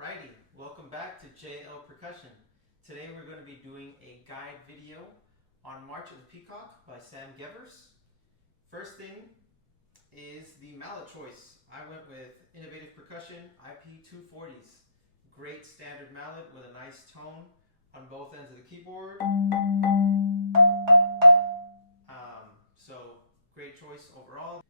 Alrighty, welcome back to JL Percussion. Today we're going to be doing a guide video on March of the Peacock by Sam Gevers. First thing is the mallet choice. I went with Innovative Percussion IP 240s. Great standard mallet with a nice tone on both ends of the keyboard. So great choice overall.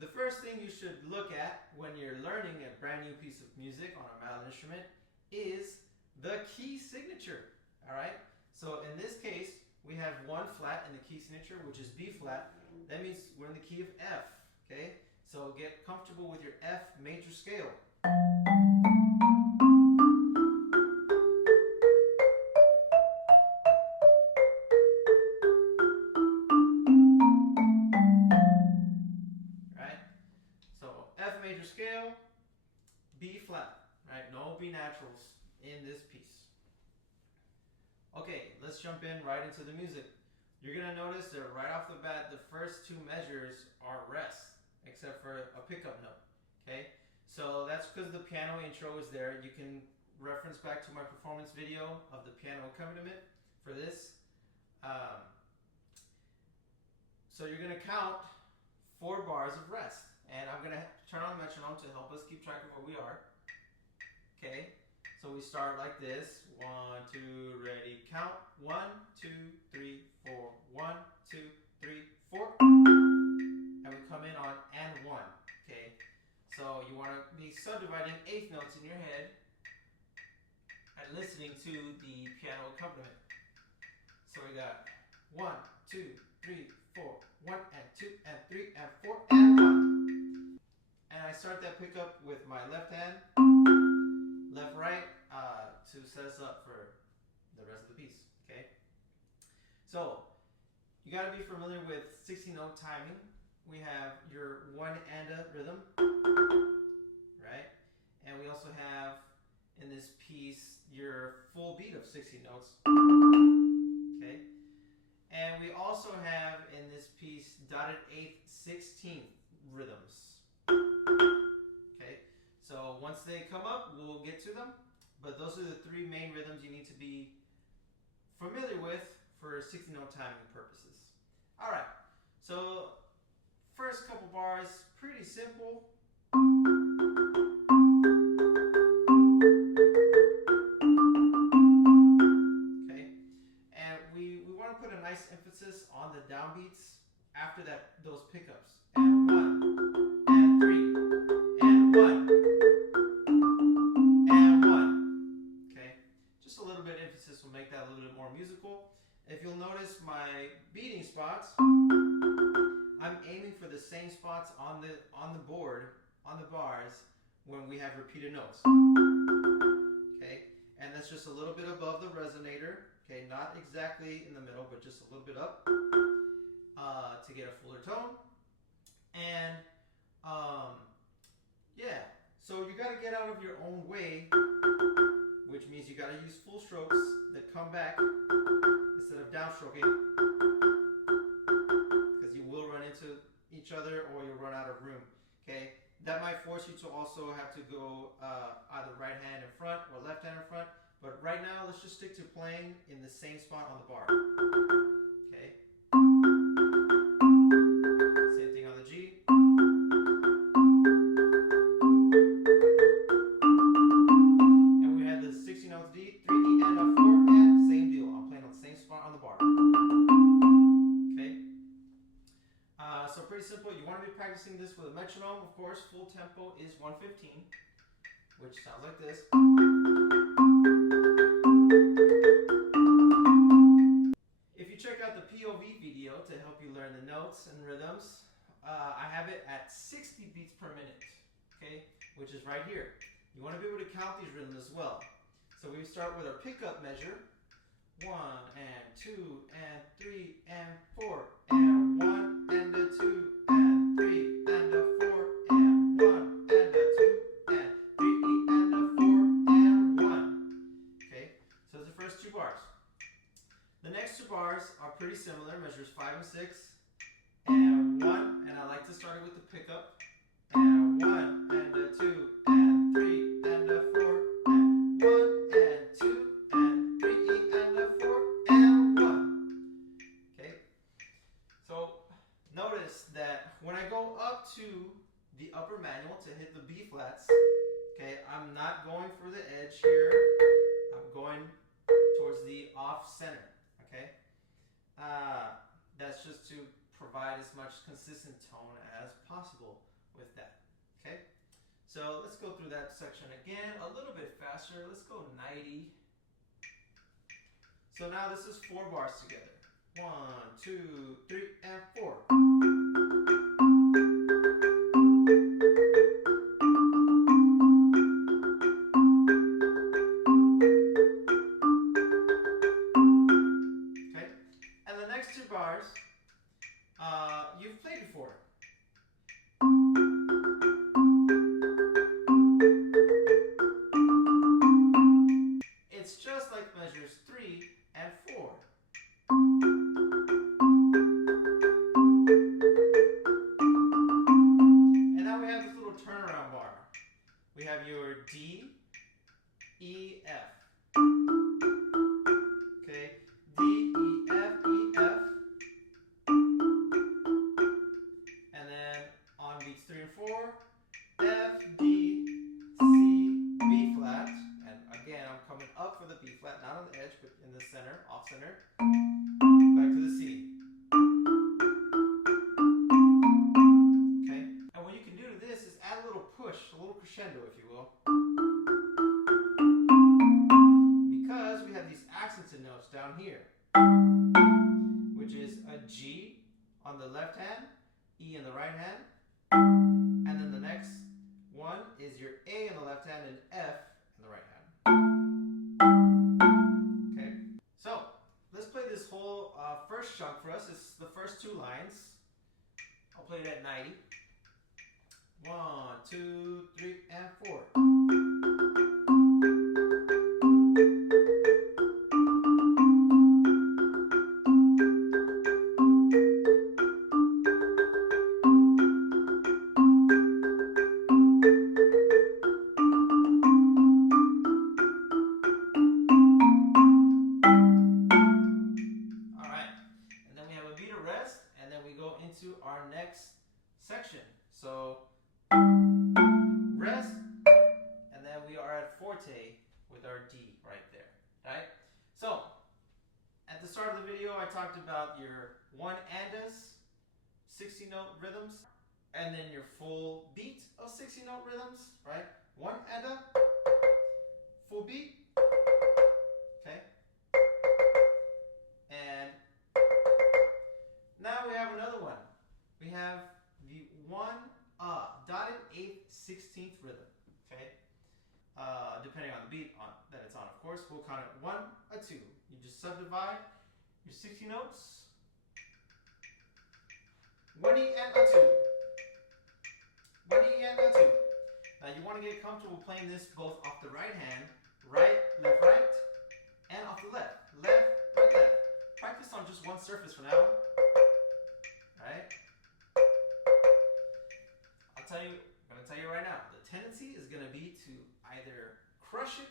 The first thing you should look at when you're learning a brand new piece of music on a mallet instrument is the key signature. Alright, so in this case we have one flat in the key signature, which is B flat. That means we're in the key of F. Okay, so get comfortable with your F major scale. Major scale, B flat, right? No B naturals in this piece. Okay, let's jump in right into the music. You're gonna notice that right off the bat, the first two measures are rest, except for a pickup note. Okay, so that's because the piano intro is there. You can reference back to my performance video of the piano accompaniment for this. So you're gonna count 4 bars of rest. And I'm going to turn on the metronome to help us keep track of where we are. Okay, so we start like this. 1, 2, ready, count. 1, 2, 3, 4. 1, 2, 3, 4. And we come in on and 1. Okay, so you want to be subdividing eighth notes in your head and listening to the piano accompaniment. So we got 1, 2, 3, 4. 1 and 2 and 3 and 4 and 1. And I start that pickup with my left hand, left, right, to set us up for the rest of the piece, okay? So, you gotta be familiar with 16-note timing. We have your one-anda rhythm, right? And we also have, in this piece, your full beat of 16 notes, okay? And we also have, in this piece, dotted 8th, 16th rhythms. Okay, so once they come up, we'll get to them. But those are the 3 main rhythms you need to be familiar with for 16-note timing purposes. Alright, so first couple bars, pretty simple. Okay, and we want to put a nice emphasis on the downbeats after those pickups. And 1. And 3, and 1, and 1. Okay, just a little bit of emphasis will make that a little bit more musical. If you'll notice my beating spots, I'm aiming for the same spots on the board, on the bars, when we have repeated notes. Okay, and that's just a little bit above the resonator. Okay, not exactly in the middle, but just a little bit up to get a fuller tone. And yeah, so you got to get out of your own way, which means you got to use full strokes that come back instead of downstroking, because you will run into each other or you'll run out of room. Okay, that might force you to also have to go either right hand in front or left hand in front, but right now let's just stick to playing in the same spot on the bar. Okay, same thing on the G. So pretty simple. You want to be practicing this with a metronome, of course. Full tempo is 115, which sounds like this. If you check out the POV video to help you learn the notes and rhythms, I have it at 60 beats per minute, okay, which is right here. You want to be able to count these rhythms as well. So we start with our pickup measure. 1 and 2 and 3 and 4 and 1 and a 2 and 3 and a 4 and 1 and a 2 and 3 and a 4 and 1. Okay, so that's the first 2 bars. The next 2 bars are pretty similar, measures 5 and 6 and 1, and I like to start it with the pickup, and 1 and a 2 and 3 and a 4 to the upper manual to hit the B flats. Okay, I'm not going for the edge here. I'm going towards the off center. Okay, that's just to provide as much consistent tone as possible with that. Okay, so let's go through that section again a little bit faster. Let's go 90. So now this is 4 bars together. 1, 2, 3, and 4. Okay, and the next 2 bars, you've played before. It's just like measures 3 and 4. And now we have this little turnaround bar. We have your D, E, F. Okay, D, E, F, E, F. And then on beats 3 and 4, F, D, C, B flat. And again, I'm coming up for the B flat, not on the edge, but in the center, off center. Back to the C. Okay, and what you can do to this is add a little push, a little crescendo, if you will. Because we have these accented notes down here, which is a G on the left hand, E in the right hand, and then the next one is your A in the left hand and F in the right hand. Okay, so let's play this whole first chunk for us. It's the first 2 lines. I'll play it at 90. 1, 2, 3, and 4. Into our next section. So rest, and then we are at forte with our D right there, right? So at the start of the video, I talked about your 1-andas, 60-note rhythms, and then your full beat of 60-note rhythms, right? 1-anda, full beat, okay? And now we have another one. We have the 1 dotted 8th 16th rhythm. Okay, depending on the beat that it's on, of course. We'll count it 1, a 2. You just subdivide your 60 notes. 1 E and a 2. 1 E and a 2. Now you want to get comfortable playing this both off the right hand, right, left, and off the left, left, right, left. Practice on just one surface for now. Right? I'm gonna tell you right now, the tendency is gonna be to either crush it,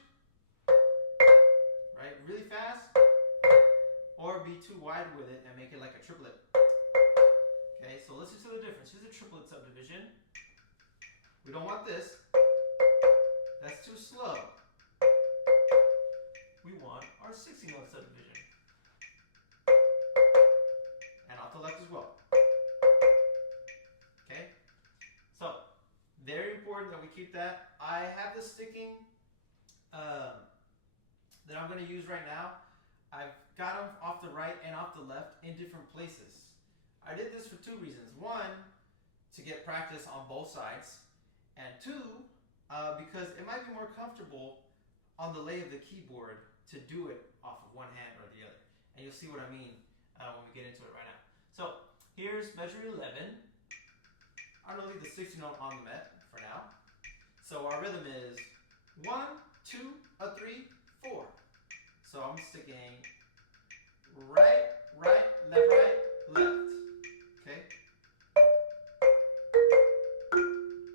right, really fast, or be too wide with it and make it like a triplet. Okay, so listen to the difference. Here's a triplet subdivision. We don't want this. That's too slow. We want our 60-note subdivision. And off the left as well. Okay, so very important that we keep that. I have the sticking that I'm going to use right now. I've got them off the right and off the left in different places. I did this for 2 reasons. 1, to get practice on both sides, and 2, because it might be more comfortable on the lay of the keyboard to do it off of one hand or the other. And you'll see what I mean when we get into it right now. So here's measure 11. I'm going to leave the 60 note on the Met for now. So our rhythm is 1, 2, a 3, 4. So I'm sticking right, left, okay?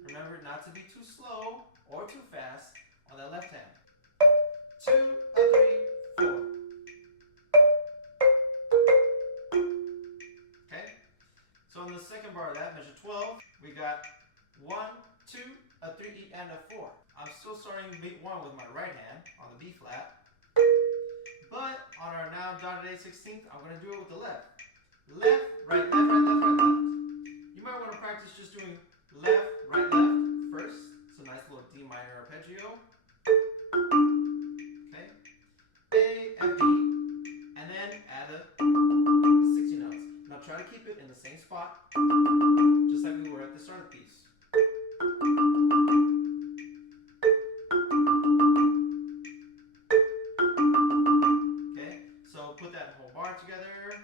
Remember not to be too slow or too fast on that left hand. 2, a 3, 4. Okay? So on the second bar of that, measure 12, we got 1, 2, a 3, and a 4. I'm still starting beat 1 with my right hand on the B flat. But on our now dotted 8/16, I'm going to do it with the left. Left, right, left, right, left, right, left. You might want to practice just doing left, right, left first. It's a nice little D minor arpeggio. Okay. A, F, D, and then add the 60 notes. Now try to keep it in the same spot, just like we were at the start of the piece. Okay, so put that whole bar together.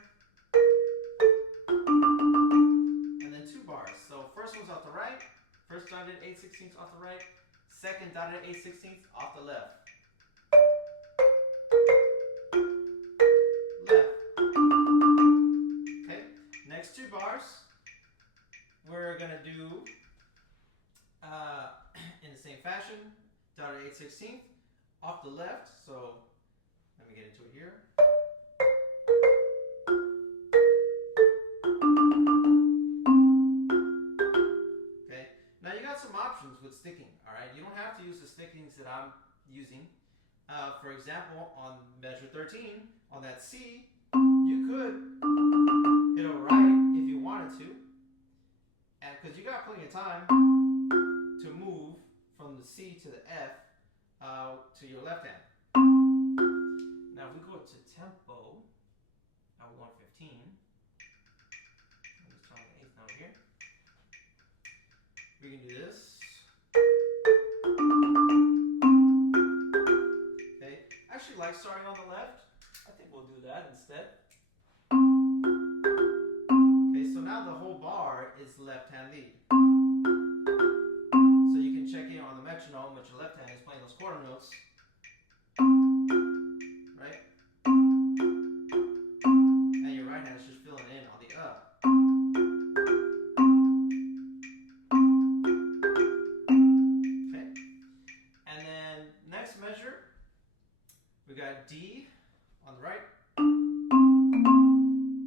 And then 2 bars. So first one's off the right, first dotted 8/16 off the right, second dotted 8/16 off the left. Next 2 bars, we're going to do in the same fashion, dotted 8/16 off the left. So let me get into it here. Okay, now you got some options with sticking, all right? You don't have to use the stickings that I'm using. For example, on measure 13, on that C, you could hit a right if you wanted to, and because you got plenty of time to move from the C to the F to your left hand. Now if we go to tempo, now we're going 15. I'm just trying the 8th note here. We can do this. Okay, I actually like starting on the left. I think we'll do that instead. Okay, so now the whole bar is left hand lead. So you can check in on the metronome with your left hand is playing those quarter notes. Right? And your right hand is just filling in on the up. Okay. And then next measure, we got D on the right.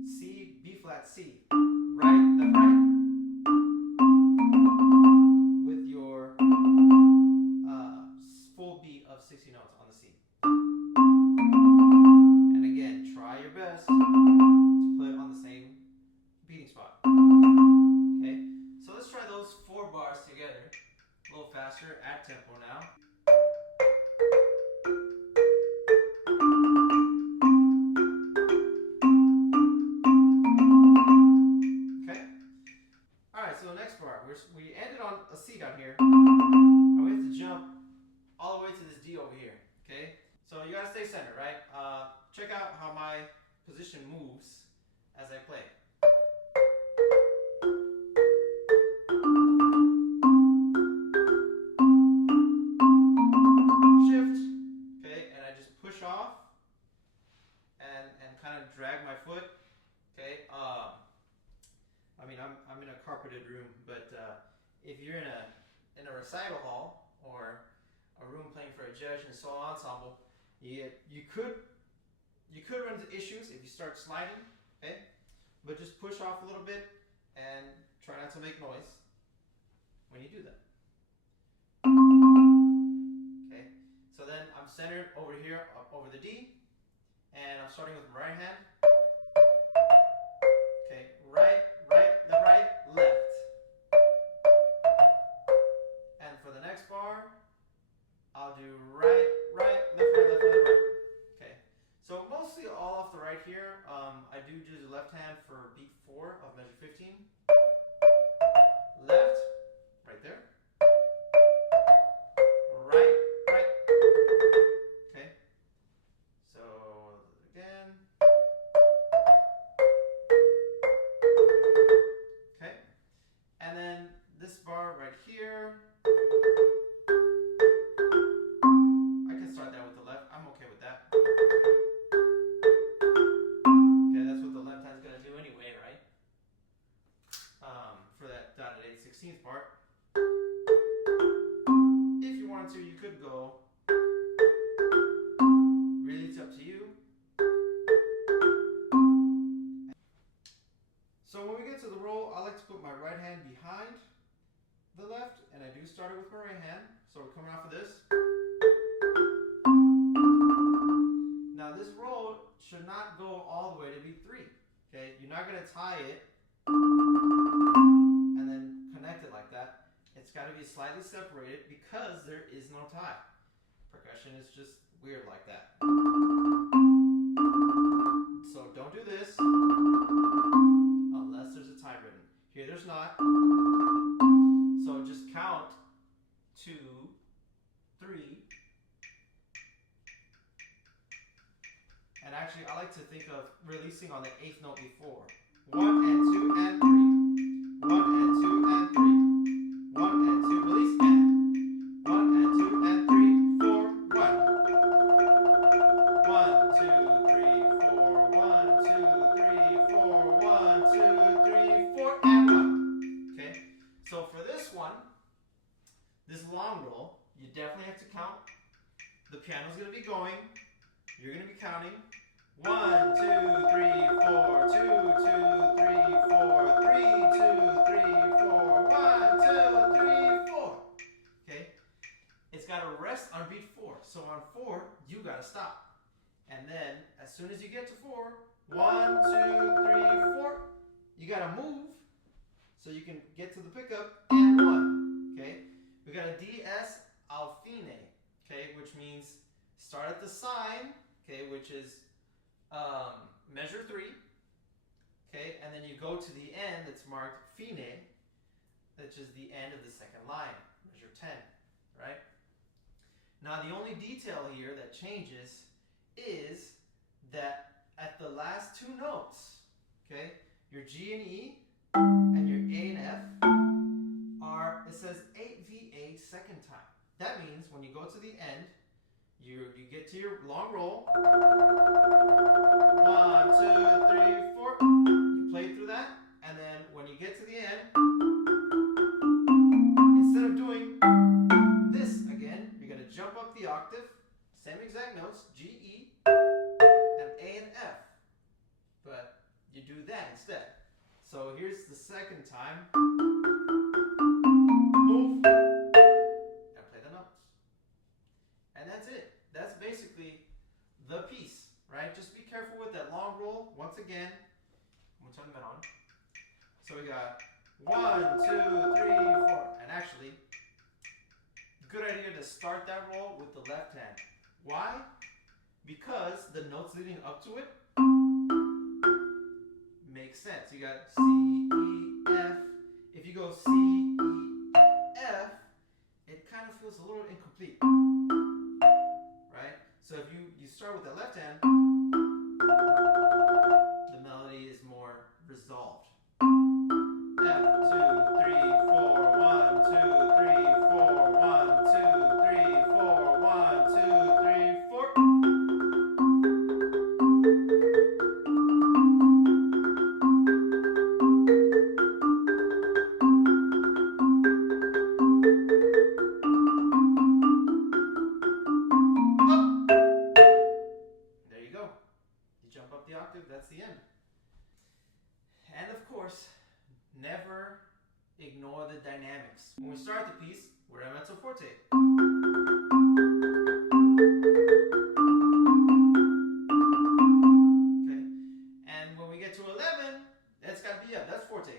C, B flat, C. Right, left, right. With your full beat of 60 notes on the C. And again, try your best to put it on the same beating spot. Okay, so let's try those 4 bars together. A little faster, at tempo now. We ended on a C down here, and we have to jump all the way to this D over here, okay? So you gotta stay centered, right? Check out how my position moves as I play. Shift, okay, and I just push off and kind of drag my foot, okay? I mean, I'm in a carpeted room, but if you're in a recital hall or a room playing for a judge and solo ensemble, you could run into issues if you start sliding, okay? But just push off a little bit and try not to make noise when you do that. Okay, so then I'm centered over here, up over the D, and I'm starting with my right hand. Okay, right, left. And for the next bar, I'll do right, left, right. Okay, so mostly all off the right here. I do use the left hand for beat 4 of measure 15. Left, right there. Right. Okay, so again. Okay, and then this bar right here, I can start that with the left. I'm okay with that. Okay, that's what the left hand's gonna do anyway, right? For that dotted 8/16 part. If you wanted to, you could go. Really, it's up to you. So when we get to the roll, I like to put my right hand behind the left. we started with my right hand. So we're coming off of this. Now this roll should not go all the way to beat 3. Okay, you're not going to tie it and then connect it like that. It's got to be slightly separated because there is no tie. Percussion is just weird like that. So don't do this unless there's a tie written. Here there's not. So just count 2, 3. And actually I like to think of releasing on the 8th note before. 1 and 2 and 3. 1 and 2 and 3. 1 and 2, release and. 1 and 2 and 3, 4, 1. 1, 2, 3, 4, 1, 2, 3, 4, 1, 2, 3, 4, and 1. Okay, so for this one, this long roll, you definitely have to count. The piano's going to be going. You're going to be counting. 1, 2, 3, 4, 2, 2, 3, 4, 3, 2, 3, 4, 1, 2, 3, 4. Okay? It's got to rest on beat 4. So on 4, you got to stop. And then as soon as you get to 4, 1, 2, 3, 4, you got to move so you can get to the pickup and 1. Okay? We got a DS al fine, okay, which means start at the sign, okay, which is measure 3, okay, and then you go to the end that's marked fine, which is the end of the second line, measure 10, right? Now the only detail here that changes is that at the last 2 notes, okay, your G and E and your A and F are, it says 8VA second time. That means when you go to the end, you get to your long roll. 1, 2, 3, 4. You play through that, and then when you get to the end, instead of doing this again, you're going to jump up the octave, same exact notes, G, E, and A and F. But you do that instead. So here's the second time. Move and play the notes. And that's it. That's basically the piece, right? Just be careful with that long roll. Once again, I'm going to turn that on. So we got 1, 2, 3, 4. And actually, good idea to start that roll with the left hand. Why? Because the notes leading up to it makes sense. You got C, E, F. If you go C, E, F, it kind of feels a little incomplete, right? So if you start with the left hand, the melody is more resolved. F, 2, 3, 4, 1, 2, 3, 4, 1, 2, 3, 4, 1, 2, 3, 4. That's the end. And of course, never ignore the dynamics. When we start the piece, we're at mezzo forte. Okay. And when we get to 11, that's got to be up. That's forte.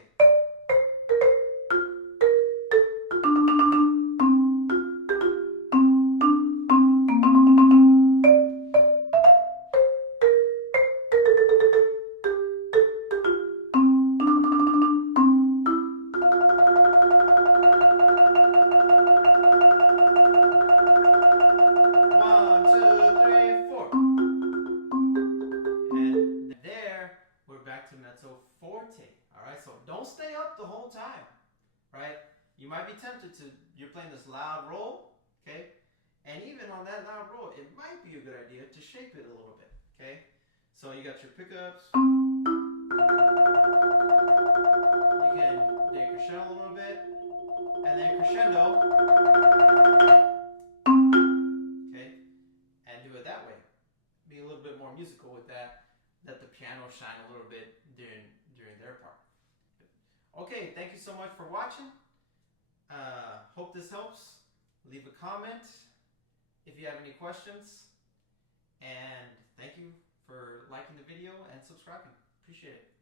Don't stay up the whole time, right? You might be tempted to, you're playing this loud roll, okay? And even on that loud roll, it might be a good idea to shape it a little bit, okay? So you got your pickups. You can decrescendo a little bit, and then crescendo, okay? And do it that way. Be a little bit more musical with that. Let the piano shine a little bit during their part. Okay, thank you so much for watching. Hope hope this helps. Leave a comment if you have any questions. And thank you for liking the video and subscribing. Appreciate it.